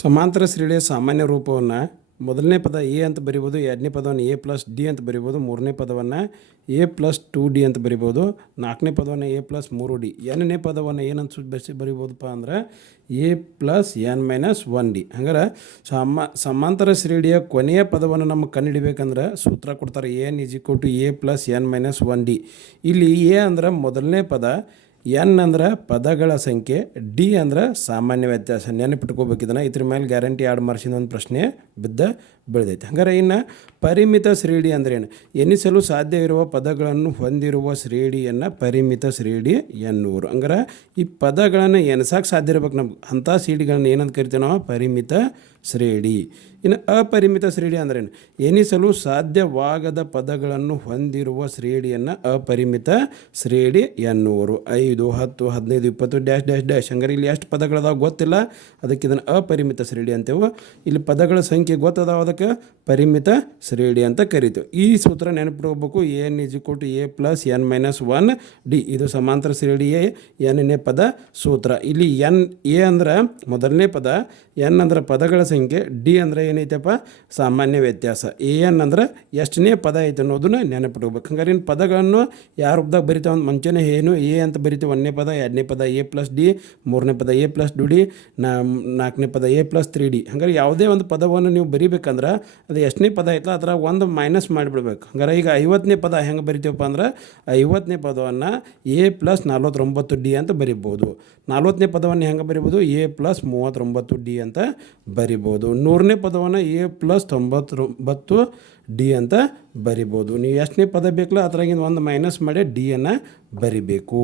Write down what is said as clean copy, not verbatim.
ಸಮಾಂತರ ಶ್ರೇಣಿಯ ಸಾಮಾನ್ಯ ರೂಪವನ್ನು ಮೊದಲನೇ ಪದ ಎ ಅಂತ ಬರಿಬೋದು, ಎರಡನೇ ಪದವನ್ನು ಎ ಪ್ಲಸ್ ಡಿ ಅಂತ ಬರಿಬೋದು, ಮೂರನೇ ಪದವನ್ನು ಎ ಪ್ಲಸ್ 2D ಅಂತ ಬರಿಬೋದು, ನಾಲ್ಕನೇ ಪದವನ್ನು ಎ ಪ್ಲಸ್ 3D, ಎನ್ನೇ ಪದವನ್ನು ಏನಂತ ಬರಿಬೋದಪ್ಪ ಅಂದ್ರೆ A plus N minus 1D. ಹಂಗಾರೆ ಸಮಾಂತರ ಶ್ರೇಣಿಯ ಕೊನೆಯ ಪದವನ್ನು ನಮಗೆ ಕಂಡುಹಿಡಿಬೇಕಂದ್ರೆ ಸೂತ್ರ ಕೊಡ್ತಾರೆ, N is equal to A plus N minus 1D. ಇಲ್ಲಿ ಎ ಅಂದ್ರೆ ಮೊದಲನೇ ಪದ, ಎನ್ ಅಂದ್ರೆ ಪದಗಳ ಸಂಖ್ಯೆ, ಡಿ ಅಂದ್ರೆ ಸಾಮಾನ್ಯ ವ್ಯತ್ಯಾಸ. ನೆನಪಿಟ್ಕೋಬೇಕಿದನ್ನು, ಇದ್ರ ಮೇಲೆ ಗ್ಯಾರಂಟಿ 2 ಮಾರ್ಕ್ಸಿನ ಒಂದು ಪ್ರಶ್ನೆ ಬೆಳೆದೈತೆ. ಹಂಗಾರೆ ಇನ್ನು ಪರಿಮಿತ ಶ್ರೇಣಿ ಅಂದ್ರೇನು? ಎನಿಸಲು ಸಾಧ್ಯ ಇರುವ ಪದಗಳನ್ನು ಹೊಂದಿರುವ ಶ್ರೇಣಿಯನ್ನು ಪರಿಮಿತ ಶ್ರೇಣಿ ಎನ್ನುವರು. ಹಂಗಾರೆ ಈ ಪದಗಳನ್ನು ಎನ್ಸಕ್ಕೆ ಸಾಧ್ಯ ಇರ್ಬೇಕು ನಮ್ಗೆ, ಅಂಥ ಶ್ರೇಣಿಗಳನ್ನ ಏನಂತ ಕರಿತೀವಿ ನಾವು? ಪರಿಮಿತ ಶ್ರೇಣಿ. ಇನ್ನು ಅಪರಿಮಿತ ಶ್ರೇಣಿ ಅಂದ್ರೇನು? ಎನಿಸಲು ಸಾಧ್ಯವಾಗದ ಪದಗಳನ್ನು ಹೊಂದಿರುವ ಶ್ರೇಣಿಯನ್ನು ಅಪರಿಮಿತ ಶ್ರೇಣಿ ಎನ್ನುವರು. 5, 10, 15, 20 ಡ್ಯಾಶ್ ಡ್ಯಾಶ್ ಡ್ಯಾಶ್. ಹಂಗಾರೆ ಇಲ್ಲಿ ಎಷ್ಟು ಪದಗಳದಾವ ಗೊತ್ತಿಲ್ಲ, ಅದಕ್ಕೆ ಇದನ್ನು ಅಪರಿಮಿತ ಶ್ರೇಣಿ ಅಂತೇವೆ. ಇಲ್ಲಿ ಪದಗಳ ಸಂಖ್ಯೆ ಗೊತ್ತದಾವ, ಅದಕ್ಕೆ ಪರಿಮಿತ ಶ್ರೇಣಿ ಅಂತ ಕರಿತೀವಿ. ಈ ಸೂತ್ರ ನೆನಪಿಟ್ಕೋಬೇಕು, n is equal to A plus N minus 1D. ಇದು ಸಮಾಂತರ ಶ್ರೇಣಿಯ ಎನ್ನೇ ಪದ ಸೂತ್ರ. ಇಲ್ಲಿ ಎನ್ ಎ ಅಂದ್ರೆ ಮೊದಲನೇ ಪದ, ಎನ್ ಅಂದ್ರೆ ಪದಗಳ ಸಂಖ್ಯೆ, ಡಿ ಅಂದರೆ ಏನೈತಪ್ಪ? ಸಾಮಾನ್ಯ ವ್ಯತ್ಯಾಸ. ಎ ಎನ್ ಅಂದ್ರೆ ಎಷ್ಟನೇ ಪದ ಐತೆ ಅನ್ನೋದನ್ನ ನೆನಪಿಟ್ಕೋಬೇಕು. ಹಂಗಾರೆ ಇನ್ನು ಪದಗಳನ್ನು ಯಾವ ರೂಪದಾಗ ಬರಿತಾವೆ ಅಂತ ಮುಂಚೆನೇ ಏನು ಎ ಅಂತ ಬರಿತೀವಿ, ಒಂದನೇ ಪದ, ಎರಡನೇ ಪದ ಎ ಪ್ಲಸ್ ಡಿ, ಮೂರನೇ ಪದ ಎ ಪ್ಲಸ್ 2D, ನಾಲ್ಕನೇ ಪದ ಎ ಪ್ಲಸ್ 3D. ಹಂಗಾರೆ ಯಾವುದೇ ಒಂದು ಪದವನ್ನು ನೀವು ಬರಿಬೇಕಂದ್ರೆ ಅದು ಎಷ್ಟನೇ ಪದ ಐತಲ್ಲ ಅದರ ಒಂದು ಮೈನಸ್ ಮಾಡಿಬಿಡ್ಬೇಕು. ಹಂಗಾರೆ ಈಗ 50ನೇ ಪದ ಹೆಂಗೆ ಬರಿತೀವಪ್ಪ ಅಂದ್ರೆ 50ನೇ ಪದವನ್ನು ಎ ಪ್ಲಸ್ 49D ಅಂತ ಬರಿಬೋದು. 40ನೇ ಪದವನ್ನು ಹೆಂಗೆ ಬರಿಬೋದು? ಎ ಪ್ಲಸ್ 39D ಅಂತ ಬರಿಬೋದು. 100ನೇ ಪದವನ್ನು ಎ ಪ್ಲಸ್ 99D ಅಂತ ಬರಿಬೋದು. ನೀವು ಎಷ್ಟನೇ ಪದ ಬೇಕಲ್ಲ ಅದರಾಗಿಂದ ಒಂದು ಮೈನಸ್ ಮಾಡಿ ಡಿಯನ್ನು ಬರಿಬೇಕು.